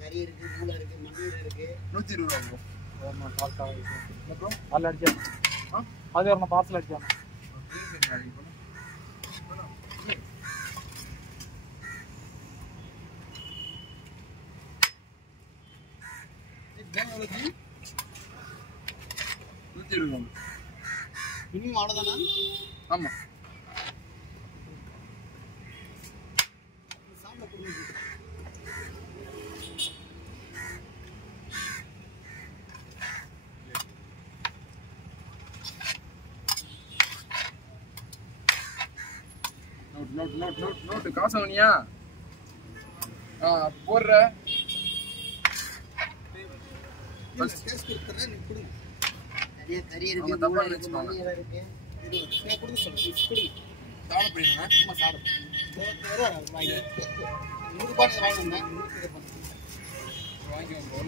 கறி இருக்கு, மூளை இருக்கு, மண்ணூர் இருக்கு. 120 ரூபா ப்ரோ. நான் கால்டா ப்ரோ கால் அடிச்சேன். அது ஒரு பார்சல் அடிச்சேன். இன்னும் அவ்வளோதானா? ஆமா சாப்பிட கொடுங்க. நோட்டு காசு வாங்கினியா? போடுற டேஸ்ட் கொடுத்துறேன், நீ கொடுங்க. நிறைய கறி இருக்கு, அவங்க தப்பா மூளை இருக்கு, நினைச்சுப்பாங்க. மண்ணீரல் இருக்கு. நான் கொடுக்க சொல்றேன், கொடுங்க. சாப்பிட போறீங்களா? சும்மா சாப்பிடு. 100 ரூபாய் வாங்கி வந்தேன். 100 ரூபாய் வாங்கி வந்தேன். வாங்கிக்கோங்க.